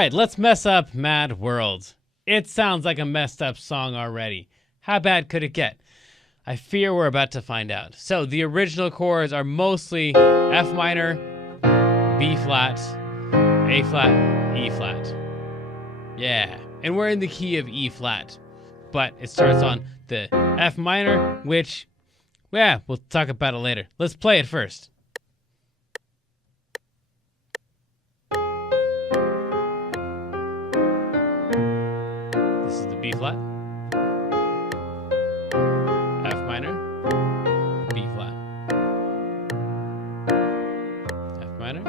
right, let's mess up Mad World. It sounds like a messed up song already. How bad could it get? I fear we're about to find out. So the original chords are mostly F minor, B flat, A flat, E flat. Yeah, and we're in the key of E flat, but it starts on the F minor, which, yeah, we'll talk about it later. Let's play it first. This is the B flat, F minor, B flat, F minor,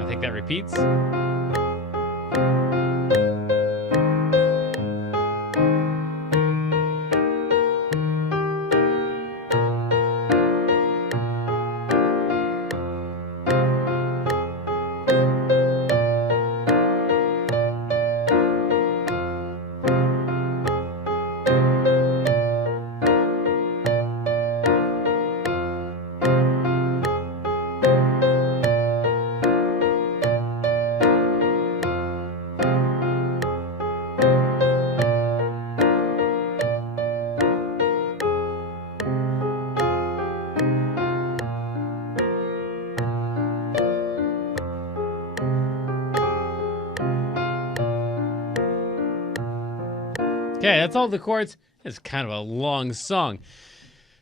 I think that repeats. Okay, that's all the chords. It's kind of a long song.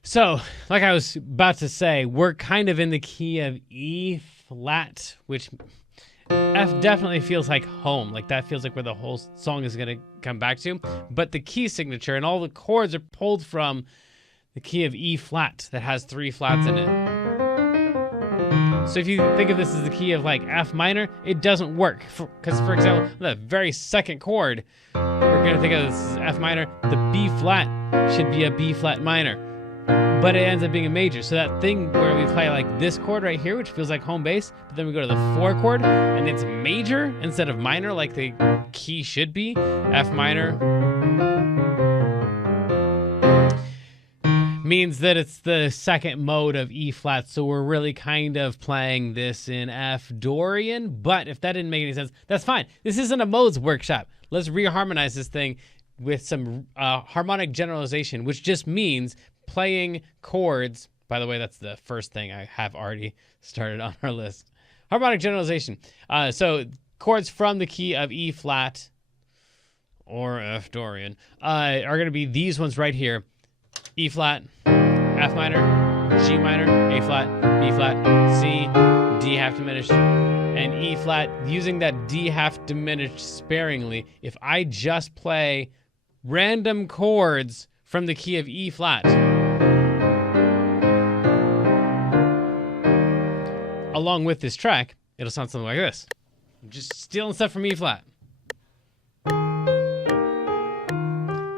So, like I was about to say, we're kind of in the key of E flat, which F definitely feels like home. Like that feels like where the whole song is going to come back to. But the key signature and all the chords are pulled from the key of E flat that has 3 flats in it. So if you think of this as the key of like F minor, it doesn't work. Because for example, the very second chord, we're going to think of this as F minor. The B flat should be a B flat minor. But it ends up being a major. So that thing where we play like this chord right here, which feels like home bass, but then we go to the 4 chord and it's major instead of minor like the key should be, F minor, means that it's the second mode of E flat. So we're really kind of playing this in F Dorian. But if that didn't make any sense, that's fine. This isn't a modes workshop. Let's reharmonize this thing with some harmonic generalization, which just means playing chords. By the way, that's the first thing I have already started on our list. Harmonic generalization. So chords from the key of E flat or F Dorian are going to be these ones right here. E flat, F minor, G minor, A flat, B flat, C, D half diminished, and E flat. Using that D half diminished sparingly, if I just play random chords from the key of E flat, along with this track, it'll sound something like this. I'm just stealing stuff from E flat.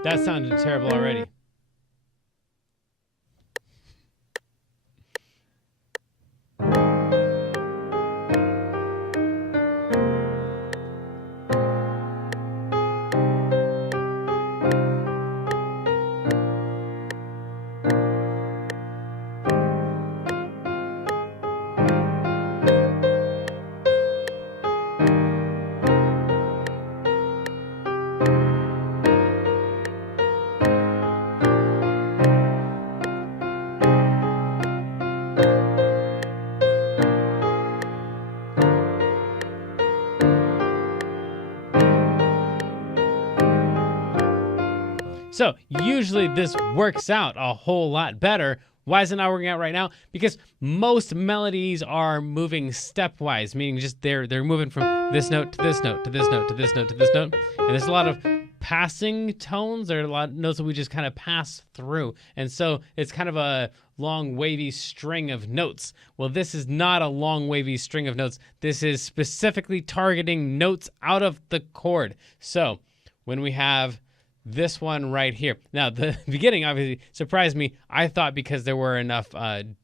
That sounded terrible already. So usually this works out a whole lot better. Why is it not working out right now? Because most melodies are moving stepwise, meaning just they're moving from this note to this note to this note to this note to this note. And there's a lot of passing tones. There are a lot of notes that we just kind of pass through. And so it's kind of a long wavy string of notes. Well, this is not a long wavy string of notes. This is specifically targeting notes out of the chord. So when we have this one right here. Now, the beginning obviously surprised me. I thought because there were enough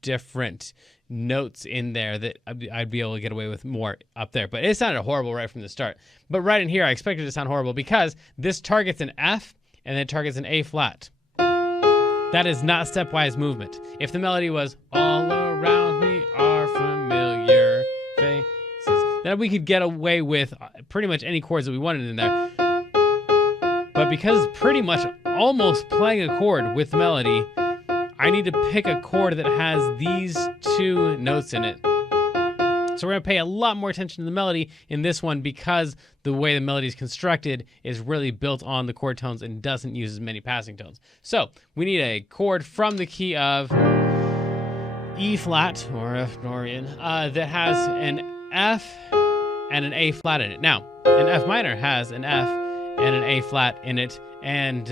different notes in there that I'd be able to get away with more up there. But it sounded horrible right from the start. But right in here, I expected it to sound horrible because this targets an F and then it targets an A flat. That is not stepwise movement. If the melody was all around me are familiar faces, then we could get away with pretty much any chords that we wanted in there. But because it's pretty much almost playing a chord with the melody, I need to pick a chord that has these two notes in it. So we're going to pay a lot more attention to the melody in this one because the way the melody is constructed is really built on the chord tones and doesn't use as many passing tones. So we need a chord from the key of E flat, or F Dorian, that has an F and an A flat in it. Now, an F minor has an F and an A flat in it, and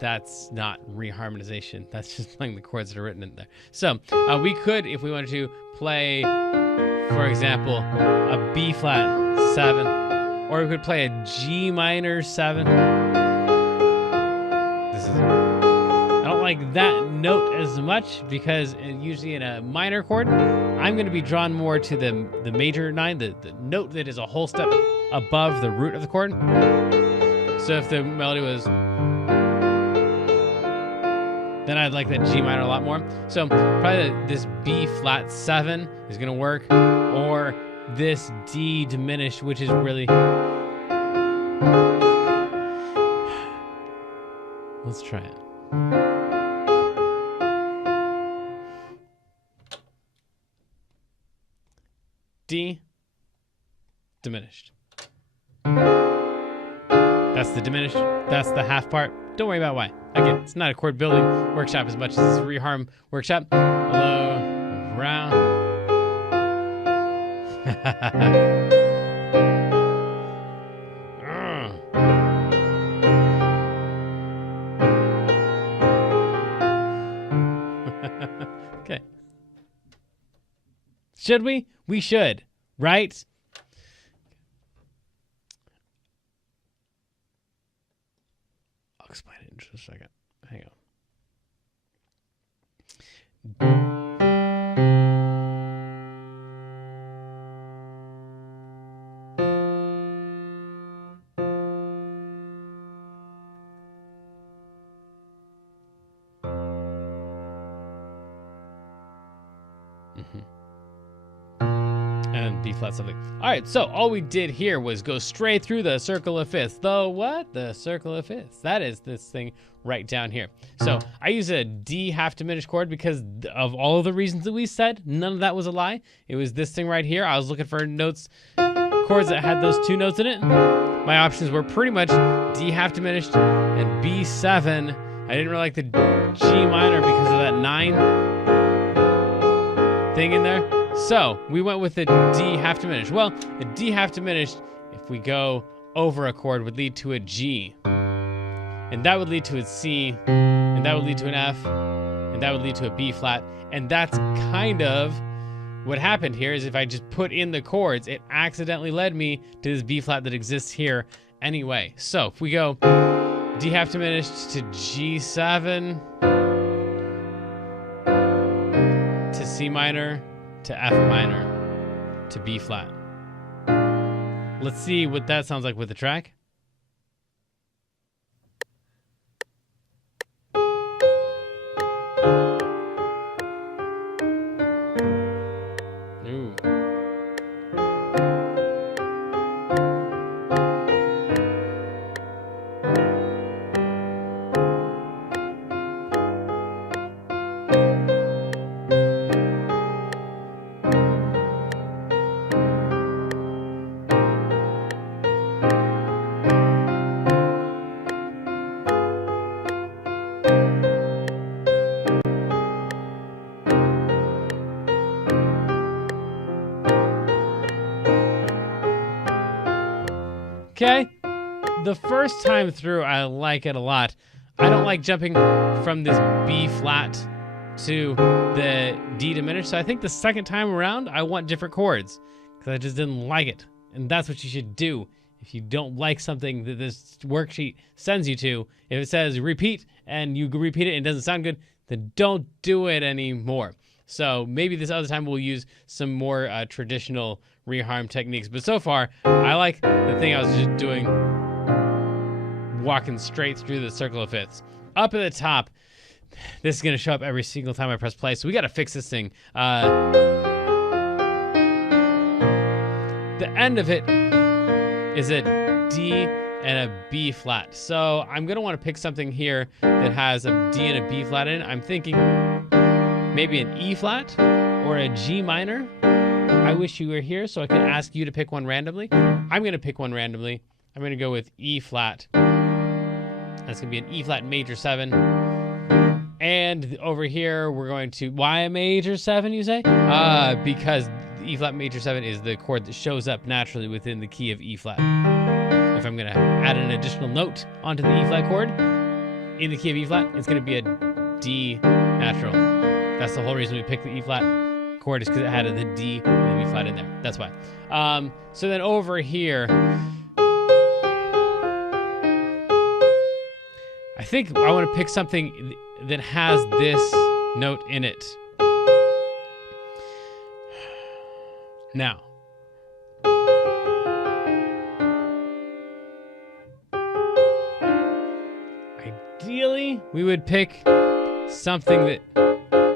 that's not reharmonization. That's just playing the chords that are written in there. So we could, if we wanted to, play, for example, a B flat 7, or we could play a G minor 7. I don't like that note as much because usually in a minor chord, I'm going to be drawn more to the major 9, the note that is a whole step above the root of the chord. So if the melody was, then I'd like that G minor a lot more. So probably this B flat 7 is going to work, or this D diminished, which is really... Let's try it. D diminished. That's the diminished. That's the half part. Don't worry about why. Again, it's not a chord building workshop as much as it's a reharm workshop. Hello, round. Okay. Should we? We should, right? I'll explain it in just a second. Hang on. And B flat something. All right, so all we did here was go straight through the circle of fifths. The what? The circle of fifths. That is this thing right down here. So I use a D half diminished chord because of all of the reasons that we said. None of that was a lie. It was this thing right here. I was looking for notes, chords that had those two notes in it. My options were pretty much D half diminished and B7. I didn't really like the G minor because of that 9 thing in there. So we went with the D half diminished. Well, the D half diminished, if we go over a chord, would lead to a G. And that would lead to a C. And that would lead to an F. And that would lead to a B flat. And that's kind of what happened here, is if I just put in the chords, it accidentally led me to this B flat that exists here anyway. So if we go D half diminished to G7, to C minor, to F minor, to B flat. Let's see what that sounds like with the track. Ooh. Okay, the first time through, I like it a lot. I don't like jumping from this B flat to the D diminished, so I think the second time around, I want different chords, because I just didn't like it. And that's what you should do. If you don't like something that this worksheet sends you to, if it says repeat, and you repeat it and it doesn't sound good, then don't do it anymore. So maybe this other time we'll use some more traditional reharm techniques. But so far, I like the thing I was just doing walking straight through the circle of fifths. Up at the top, this is going to show up every single time I press play, so we got to fix this thing. The end of it is a D and a B flat. So I'm going to want to pick something here that has a D and a B flat in it. I'm thinking maybe an E flat or a G minor. I wish you were here so I could ask you to pick one randomly. I'm going to pick one randomly. I'm going to go with E flat. That's going to be an E flat major 7. And over here, we're going to, why a major 7, you say? Because E flat major 7 is the chord that shows up naturally within the key of E flat. If I'm going to add an additional note onto the E flat chord in the key of E flat, it's going to be a D natural. That's the whole reason we picked the E flat chord, is because it had the D and the B flat in there. That's why. So then over here, I think I want to pick something that has this note in it. Now, ideally, we would pick something that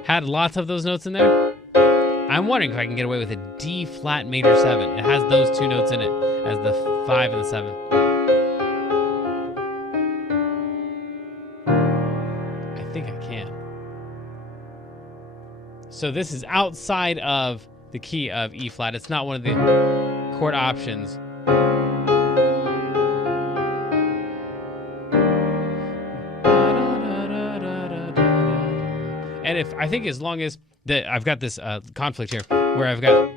had lots of those notes in there. I'm wondering if I can get away with a D flat major 7. It has those two notes in it, as the 5 and the 7. I think I can. So this is outside of the key of E flat. It's not one of the chord options. And if I think as long as I've got this conflict here where I've got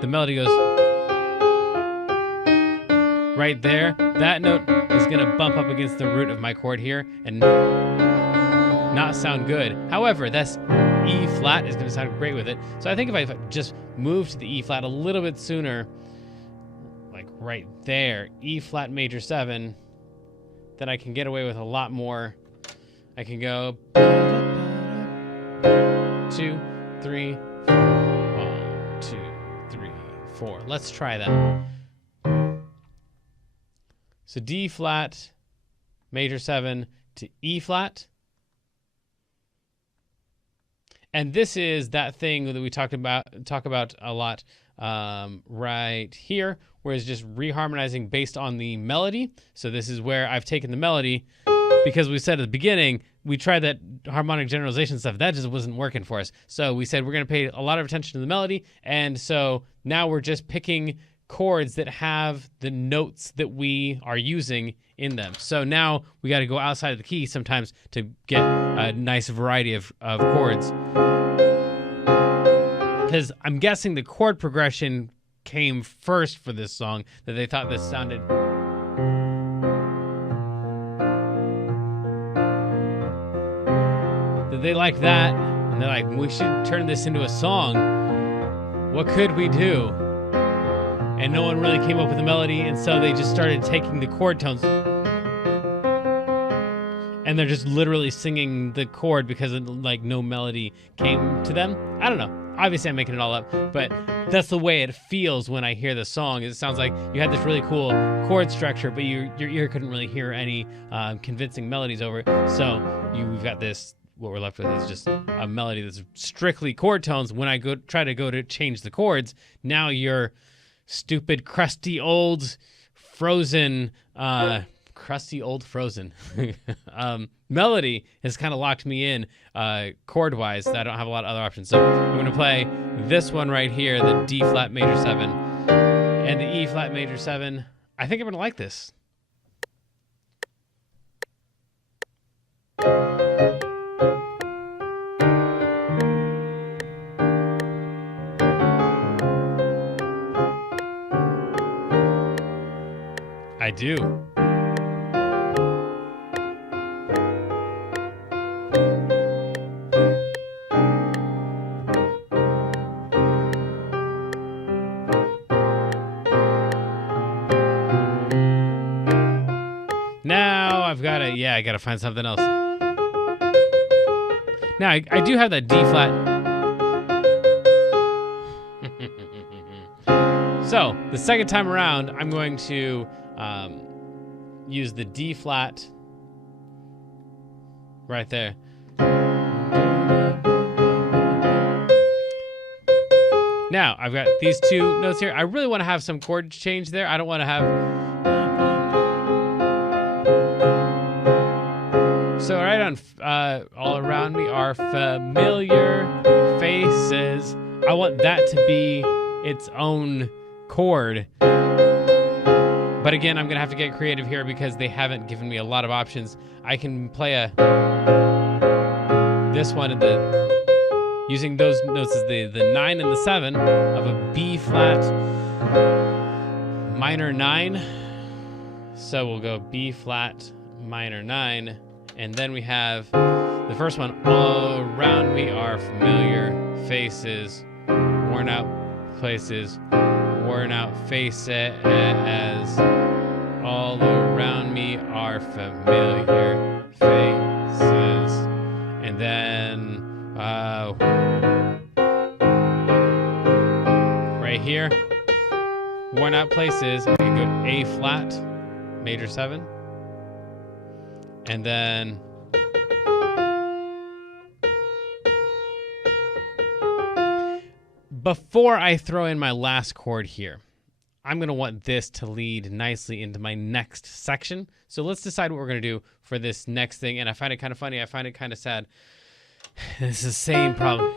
the melody goes right there, that note is going to bump up against the root of my chord here and not sound good. However, that's E flat is going to sound great with it. So I think if I just move to the E flat a little bit sooner, like right there, E flat major 7, then I can get away with a lot more. I can go 2, 3, 4. 1, 2, 3, 4. Let's try that. So D flat major 7 to E flat. And this is that thing that we talk about a lot right here, where it's just reharmonizing based on the melody. So this is where I've taken the melody, because we said at the beginning, we tried that harmonic generalization stuff. That just wasn't working for us. So we said we're going to pay a lot of attention to the melody. And so now we're just picking chords that have the notes that we are using in them. So now we got to go outside of the key sometimes to get a nice variety of chords. Because I'm guessing the chord progression came first for this song, that they thought this sounded... that they liked that, and they're like, we should turn this into a song. What could we do? And no one really came up with a melody, and so they just started taking the chord tones and they're just literally singing the chord because like no melody came to them. I don't know. Obviously I'm making it all up, but that's the way it feels when I hear the song. It sounds like you had this really cool chord structure, but your ear couldn't really hear any convincing melodies over it. So we've got this, what we're left with is just a melody that's strictly chord tones. When I try to go to change the chords, now your stupid, crusty old frozen melody has kind of locked me in chord-wise, so I don't have a lot of other options. So I'm going to play this one right here, the D flat major 7, and the E flat major 7. I think I'm going to like this. I do. Now I've got to, I got to find something else. Now I do have that D flat. So the second time around, I'm going to use the D flat right there. Now, I've got these two notes here. I really want to have some chord change there. I don't want to have... So right on, all around me are familiar faces. I want that to be its own chord. But again, I'm going to have to get creative here because they haven't given me a lot of options. I can play this one in using those notes as the 9 and the 7 of a B flat minor 9. So we'll go B flat minor 9, and then we have the first one. All around me are familiar faces, worn out places, worn out faces. All around me are familiar faces, and then right here, worn out places, I can go A flat, major 7, and then before I throw in my last chord here, I'm going to want this to lead nicely into my next section. So let's decide what we're going to do for this next thing. And I find it kind of funny. I find it kind of sad. It's the same problem.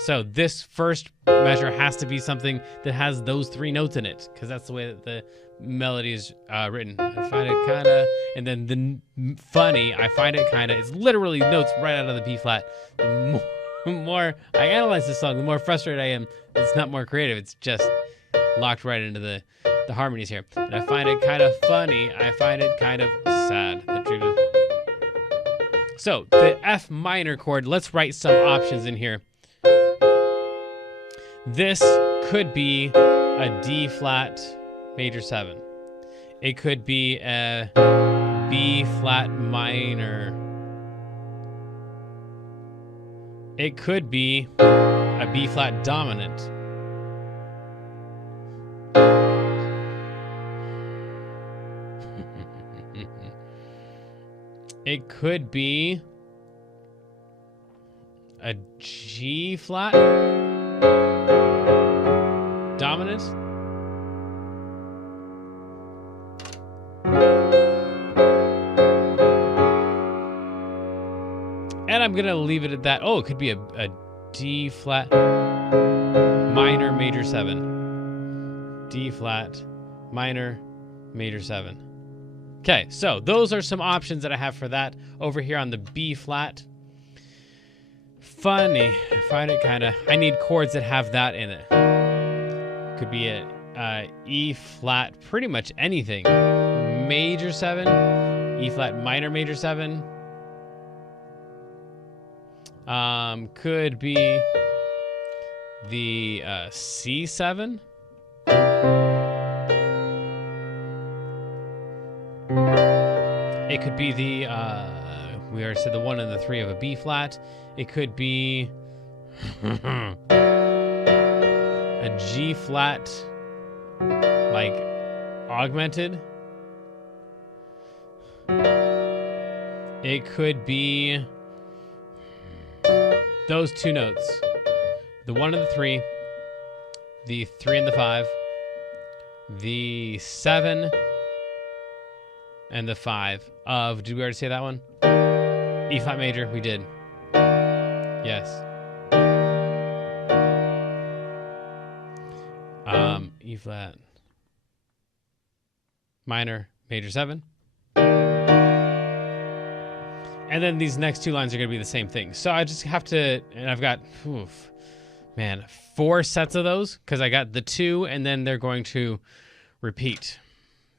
So this first measure has to be something that has those 3 notes in it, because that's the way that the melody is written. I find it kind of, and then the funny, I find it kind of, it's literally notes right out of the B flat. The more I analyze this song, the more frustrated I am. It's not more creative. It's just locked right into the harmonies here. And I find it kind of funny. I find it kind of sad. So the F minor chord, let's write some options in here. This could be a D flat major 7. It could be a B flat minor. It could be a B flat dominant. It could be a G flat dominant. And I'm going to leave it at that. Oh, it could be a D flat minor major 7. D flat minor major 7. Okay, so those are some options that I have for that over here on the B flat. Funny, I find it kind of, I need chords that have that in it. Could be a E flat, pretty much anything. Major 7, E flat minor major 7. Could be the C7. It could be the, we already said the 1 and the 3 of a B flat. It could be a G flat, like augmented. It could be those 2 notes, the 1 and the 3, the 3 and the 5, the 7 and the 5 of, did we already say that one? E flat major, we did. Yes. E flat minor major 7. And then these next 2 lines are going to be the same thing. So I just have to, and I've got, 4 sets of those, because I got the 2, and then they're going to repeat.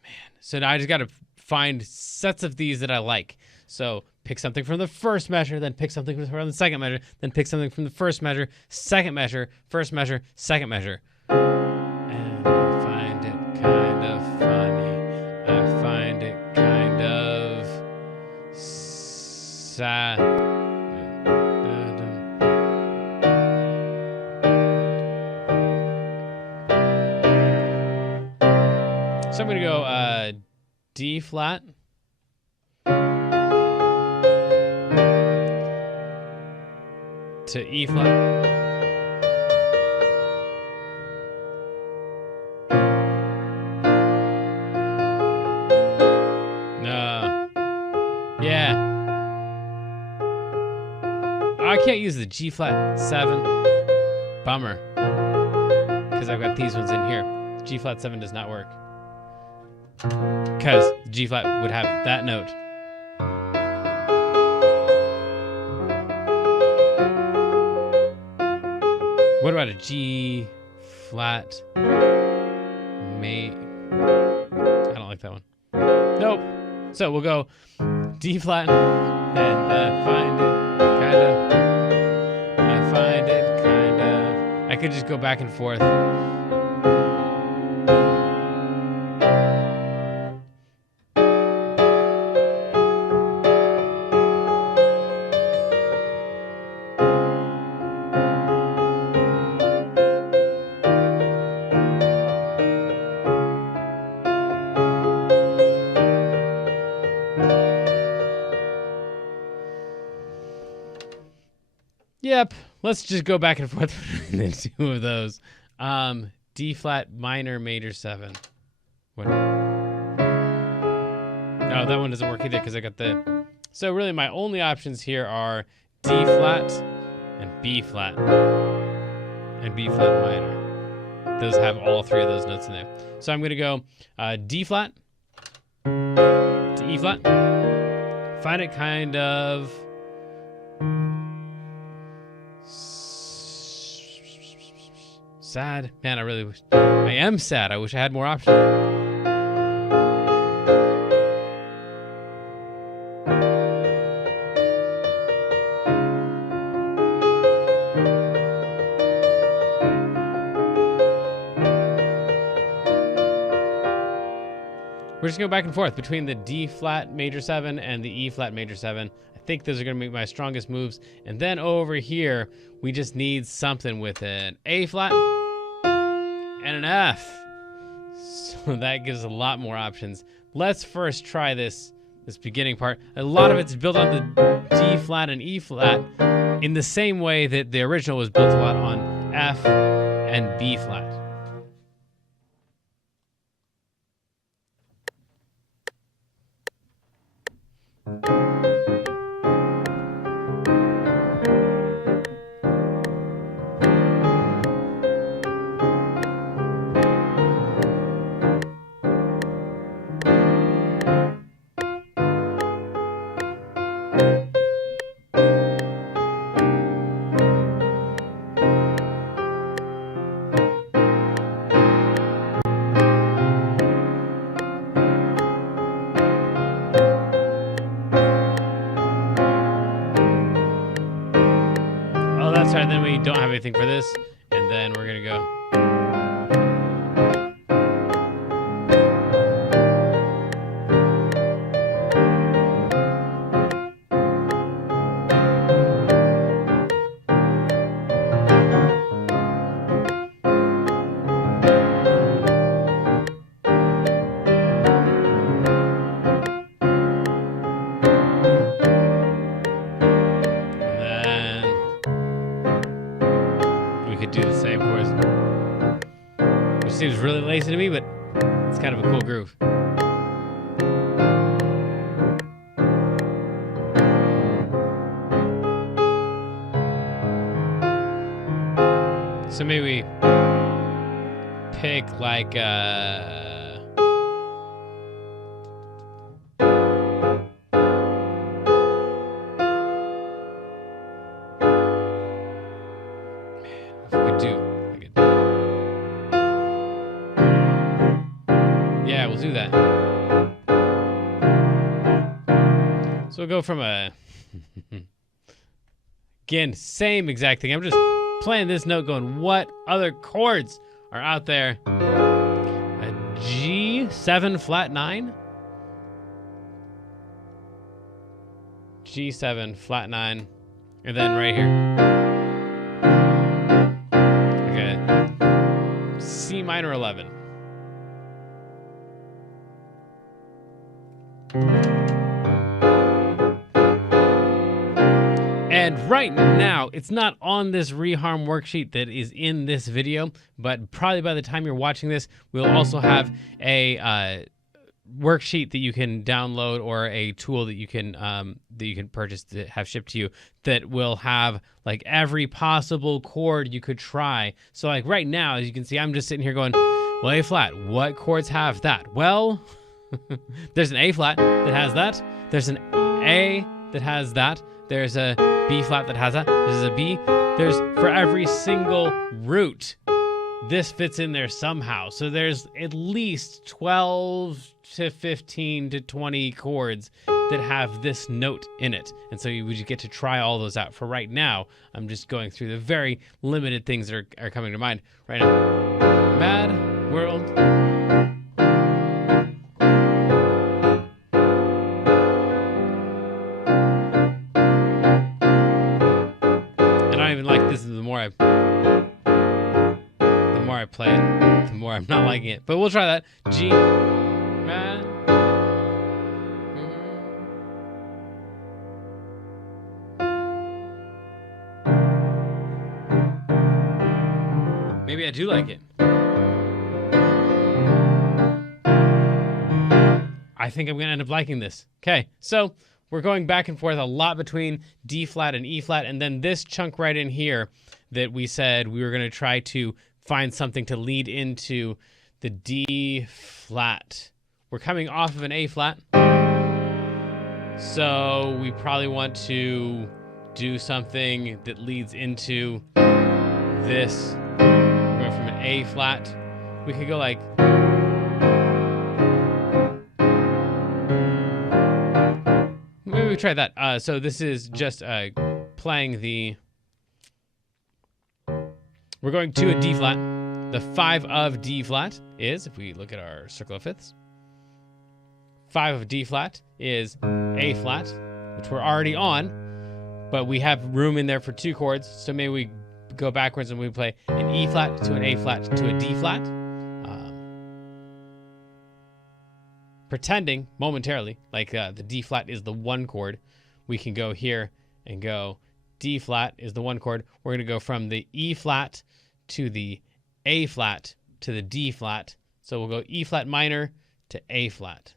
Man, so now I just got to find sets of these that I like. So pick something from the first measure, then pick something from the second measure, then pick something from the first measure, second measure, first measure, second measure. And I find it kind of funny. I find it kind of sad. So I'm going to go D flat. To E flat. Yeah. I can't use the G flat 7. Bummer. Because I've got these ones in here. G flat 7 does not work. Because G flat would have that note. What about a G flat? I don't like that one. Nope. So we'll go D flat and find it, kind of. I find it, kind of. I could just go back and forth. Yep, let's just go back and forth between the two of those. D flat minor major 7. What? No, that one doesn't work either because I got the... So really my only options here are D flat and B flat. And B flat minor. Those have all three of those notes in there. So I'm going to go D flat to E flat. Find it kind of... Sad. Man, I really wish... I am sad. I wish I had more options. We're just going back and forth between the D flat major 7 and the E flat major 7. I think those are going to be my strongest moves. And then over here, we just need something with an A flat and an F. So that gives a lot more options. Let's first try this beginning part. A lot of it's built on the D flat and E flat in the same way that the original was built a lot on F and B flat. Sorry, then we don't have anything for this, and then we're gonna go. Do the same chorus, which seems really lazy to me, but it's kind of a cool groove. So maybe we pick like yeah, we'll do that. So we'll go from a again, same exact thing. I'm just playing this note going, what other chords are out there? A G7 flat 9. G7 flat 9. And then right here. Okay. C minor 11. And right now, it's not on this reharm worksheet that is in this video, but probably by the time you're watching this, we'll also have a worksheet that you can download, or a tool that you can purchase to have shipped to you, that will have like every possible chord you could try. So like right now, as you can see, I'm just sitting here going, well, A flat, what chords have that? Well, there's an A flat that has that. There's an A that has that. There's a B flat that has that. There's a B. There's, for every single root, this fits in there somehow. So there's at least 12 to 15 to 20 chords that have this note in it. And so you would get to try all those out. For right now, I'm just going through the very limited things that are coming to mind right now. Mad World. The more I play it, the more I'm not liking it. But we'll try that. G, mad. Maybe I do like it. I think I'm gonna end up liking this. Okay, so we're going back and forth a lot between D flat and E flat, and then this chunk right in here that we said we were going to try to find something to lead into the D flat. We're coming off of an A flat, so we probably want to do something that leads into this. We're going from an A flat. We could go like, maybe we try that. So this is just playing the, we're going to a D flat. The 5 of D flat is, if we look at our circle of fifths, 5 of D flat is A flat, which we're already on, but we have room in there for 2 chords. So maybe we go backwards and we play an E flat to an A flat to a D flat. Pretending momentarily like the D flat is the 1 chord. We can go here and go D flat is the 1 chord. We're going to go from the E flat to the A flat to the D flat. So we'll go E flat minor to A flat.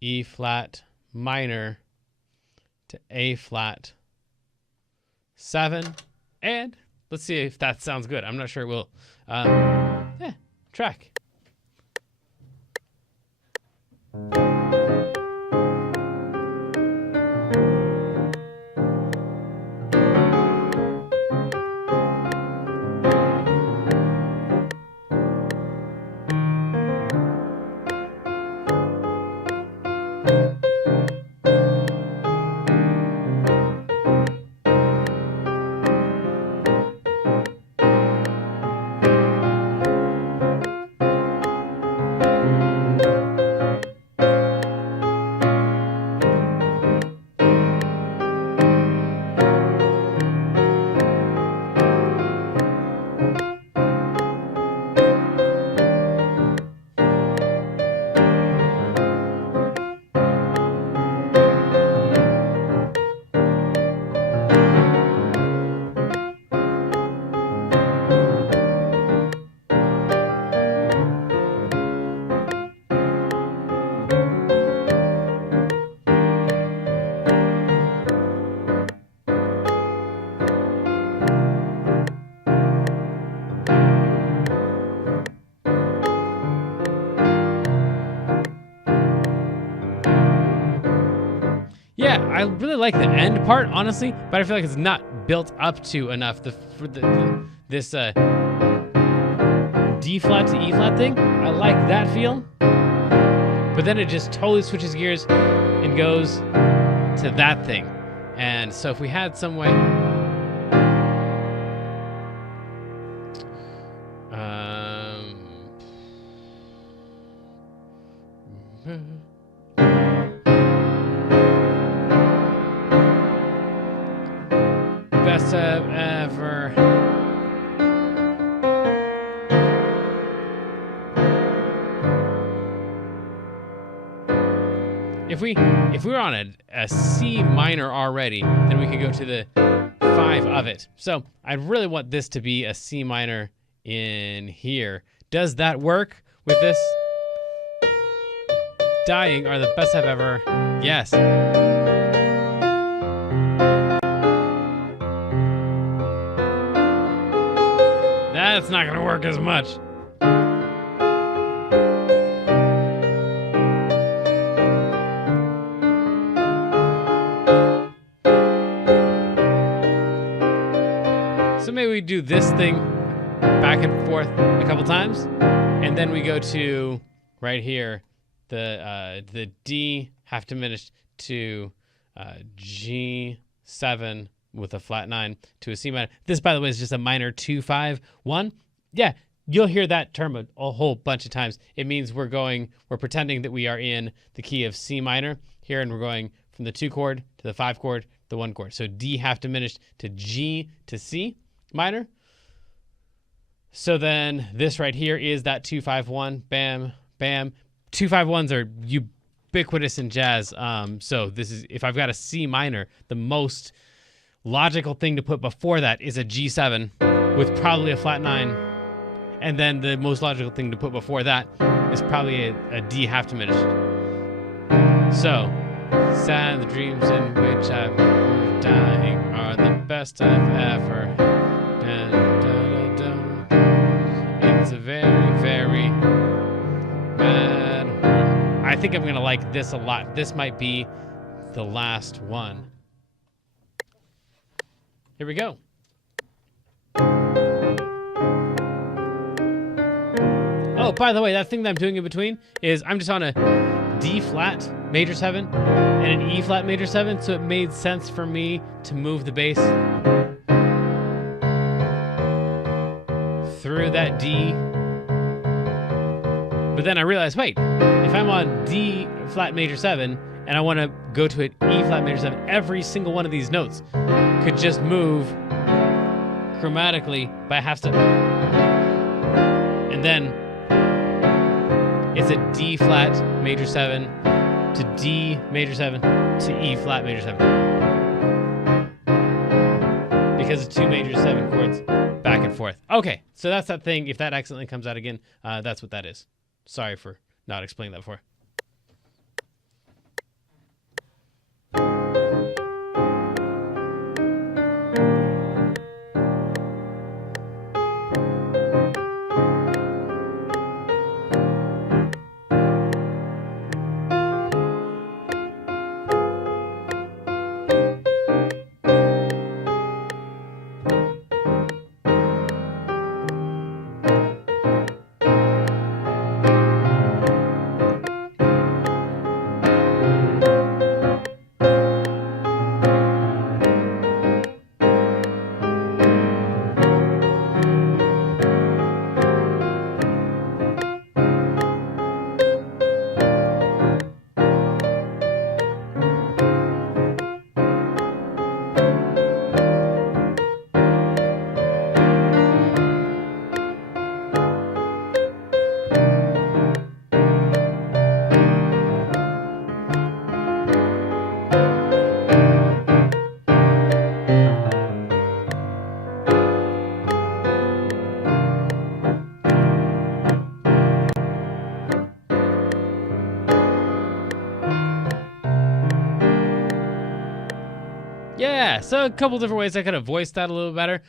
E flat minor to A flat 7. And let's see if that sounds good. I'm not sure it will. Track. Yeah, I really like the end part, honestly, but I feel like it's not built up to enough. This D flat to E flat thing, I like that feel, but then it just totally switches gears and goes to that thing. And so if we had some way, best ever. if we were on a C minor already, then we could go to the 5 of it. So I really want this to be a C minor in here. Does that work with this? Dying are the best I've ever. Yes. That's not gonna work as much. So maybe we do this thing back and forth a couple times, and then we go to right here, the D half diminished to G7 with a flat 9 to a C minor. This, by the way, is just a minor 2-5-1. Yeah, you'll hear that term a whole bunch of times. It means we're pretending that we are in the key of C minor here, and we're going from the 2 chord to the 5 chord to the 1 chord. So D half diminished to G to C minor. So then this right here is that 2-5-1. Bam, bam. 2-5-1s are ubiquitous in jazz. So this is, if I've got a C minor, the most logical thing to put before that is a G7 with probably a flat 9. And then the most logical thing to put before that is probably a D half diminished. So, sad the dreams in which I've been dying are the best I've ever had. It's a very, very bad world. I think I'm going to like this a lot. This might be the last one. Here we go. Oh, by the way, that thing that I'm doing in between is I'm just on a D flat major 7 and an E flat major 7, so it made sense for me to move the bass through that D. But then I realized, wait, if I'm on D flat major 7 and I want to go to an E flat major 7, every single one of these notes could just move chromatically by a half step. And then it's a D flat major 7 to D major 7 to E flat major 7. Because of 2 major 7 chords back and forth. Okay, so that's that thing. If that accidentally comes out again, that's what that is. Sorry for not explaining that before. Yeah, so a couple different ways I could have voiced that a little better.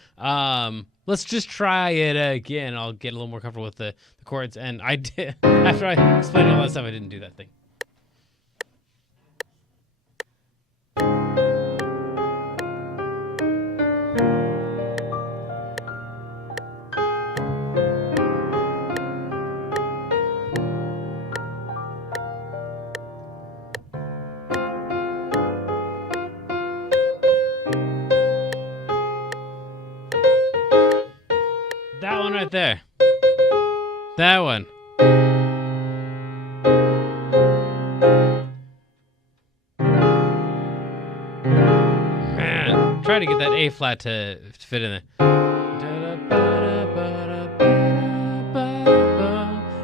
Let's just try it again. I'll get a little more comfortable with the chords. And I did, after I explained all that stuff, I didn't do that thing. That one right there. That one. Man, try to get that A flat to fit in there.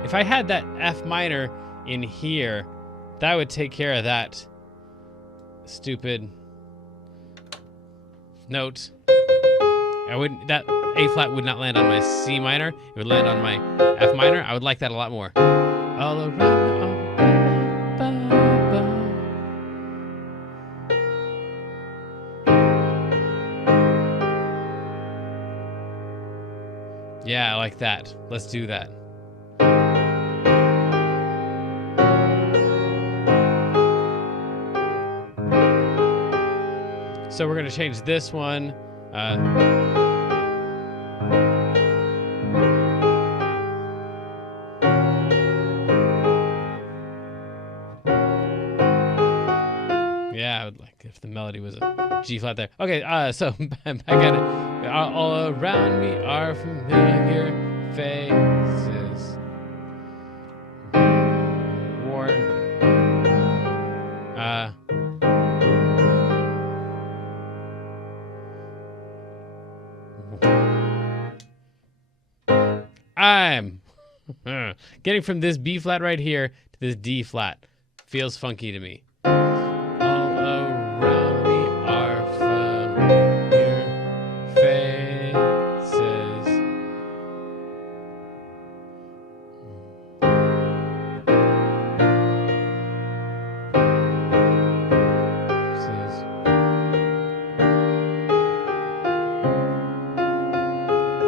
If I had that F minor in here, that would take care of that stupid note. That A flat would not land on my C minor. It would land on my F minor. I would like that a lot more. All around. Yeah, I like that. Let's do that. So we're going to change this one. Yeah, I would like if the melody was a G flat there. Okay, so back at it. All around me are familiar faces. Worn. I'm getting from this B flat right here to this D flat. Feels funky to me. All around me are familiar faces.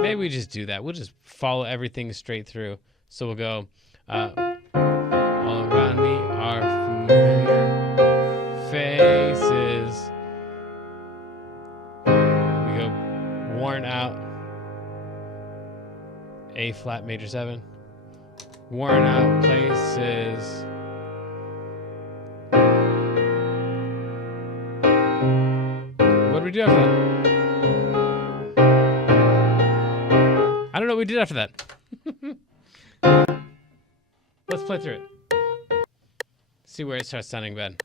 Maybe we just do that. We'll just follow everything straight through. So we'll go, all around me are familiar faces. We go worn out, A flat major 7. Worn out places. What do we do after that? I don't know what we did after that. Let's play through it. See where it starts sounding bad.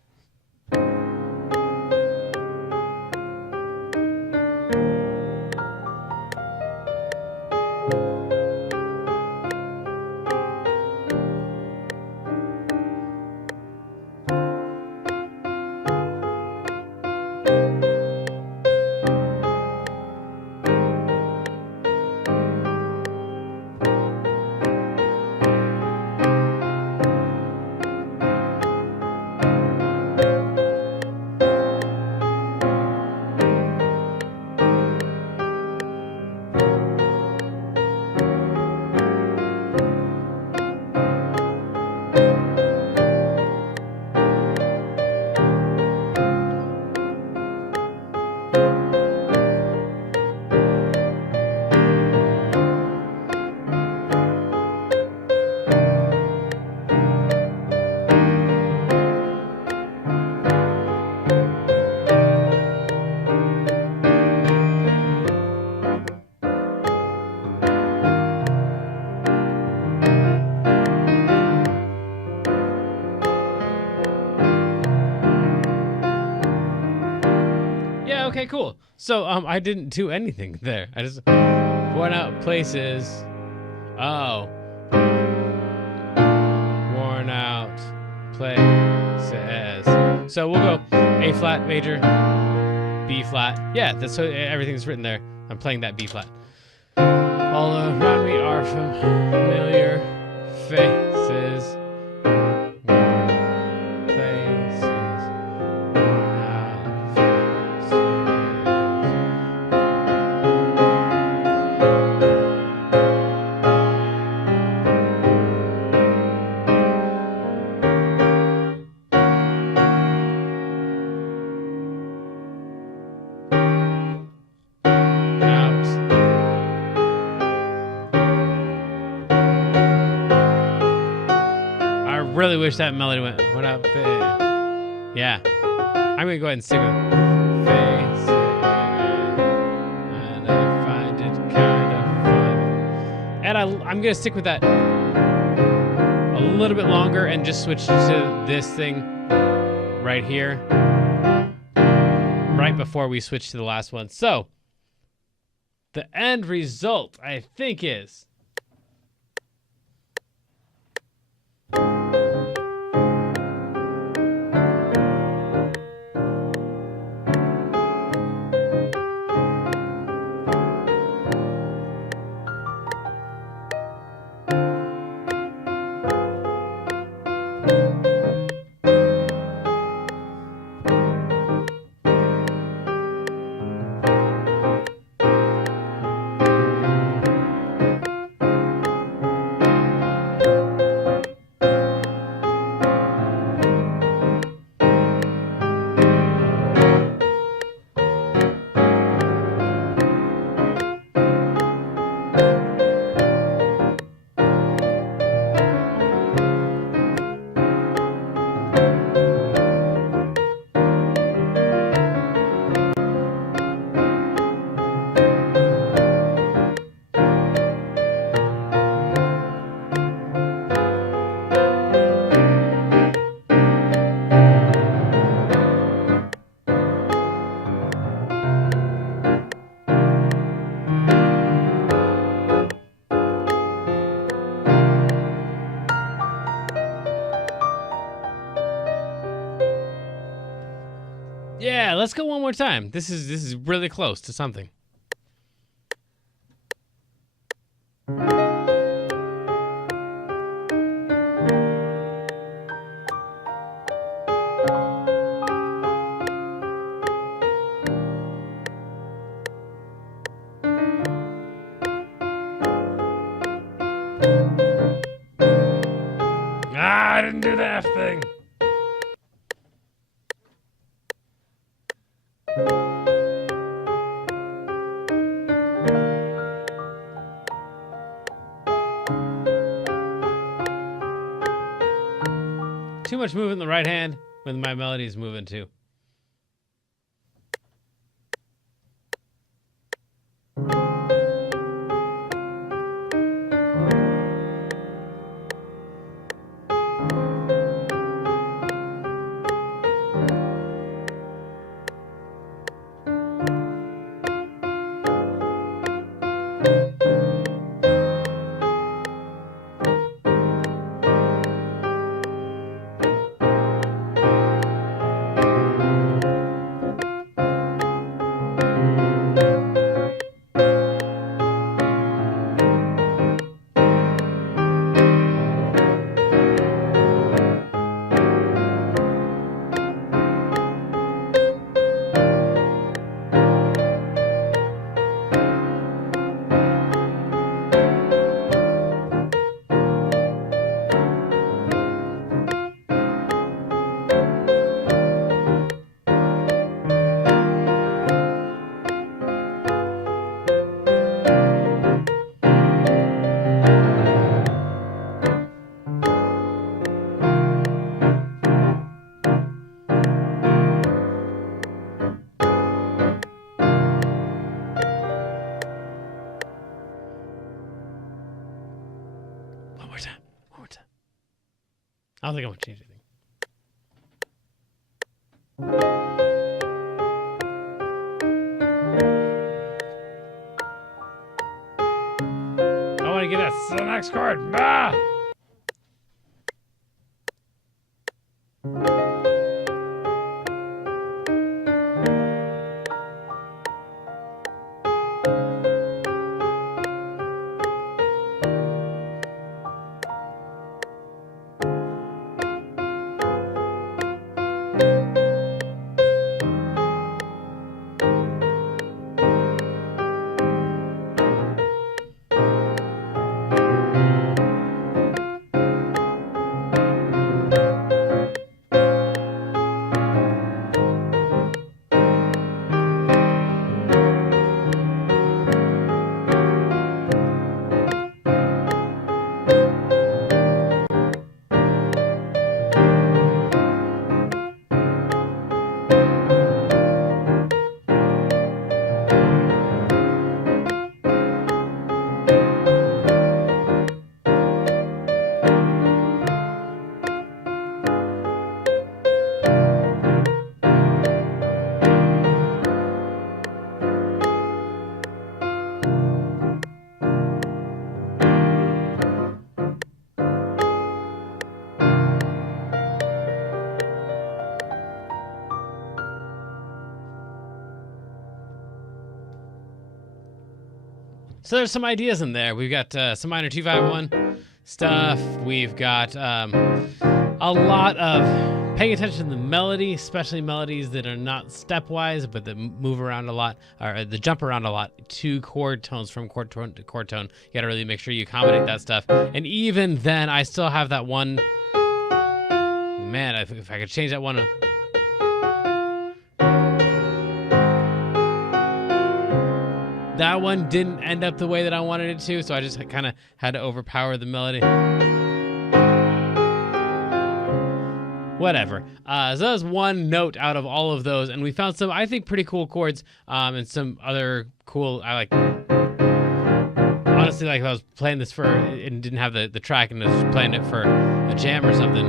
Okay, cool. So I didn't do anything there. I just worn out places. Oh. Worn out places. So we'll go A flat major, B flat. Yeah, that's so everything's written there. I'm playing that B flat. All around me are familiar faces. Really wish that melody went, what up, babe? Yeah. I'm going to go ahead and stick with faces. And I find it kind of fun. And I'm going to stick with that a little bit longer and just switch to this thing right here. Right before we switch to the last one. So, the end result, I think, is... let's go one more time. This is really close to something. I didn't do the F thing. Too much movement in the right hand when my melody is moving too. One more time. I don't think I want to change anything. I want to get that to the next chord. Ah! So there's some ideas in there. We've got some minor 2-5-1 stuff. We've got a lot of paying attention to the melody, especially melodies that are not stepwise, but that move around a lot, or that jump around a lot. 2 chord tones from chord tone to chord tone. You got to really make sure you accommodate that stuff. And even then, I still have that one. Man, if I could change that one. That one didn't end up the way that I wanted it to, so I just kind of had to overpower the melody. Whatever. So that was one note out of all of those, and we found some, I think, pretty cool chords, and some other cool, honestly, like if I was playing this and didn't have the track and was playing it for a jam or something,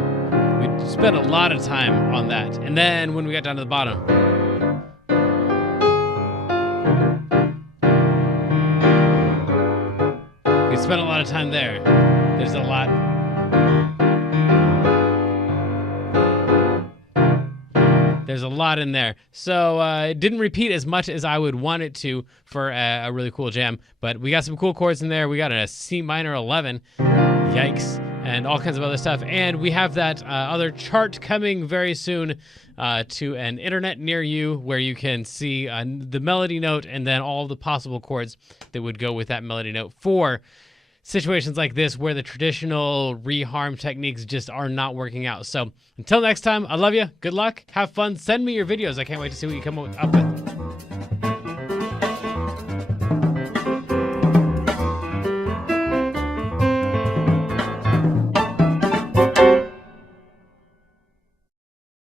we'd spend a lot of time on that. And then when we got down to the bottom, we spent a lot of time there. There's a lot. There's a lot in there. So it didn't repeat as much as I would want it to for a really cool jam. But we got some cool chords in there. We got a C minor 11. Yikes. And all kinds of other stuff. And we have that other chart coming very soon to an internet near you where you can see the melody note and then all the possible chords that would go with that melody note for situations like this where the traditional reharm techniques just are not working out. So until next time, I love you. Good luck. Have fun. Send me your videos. I can't wait to see what you come up with.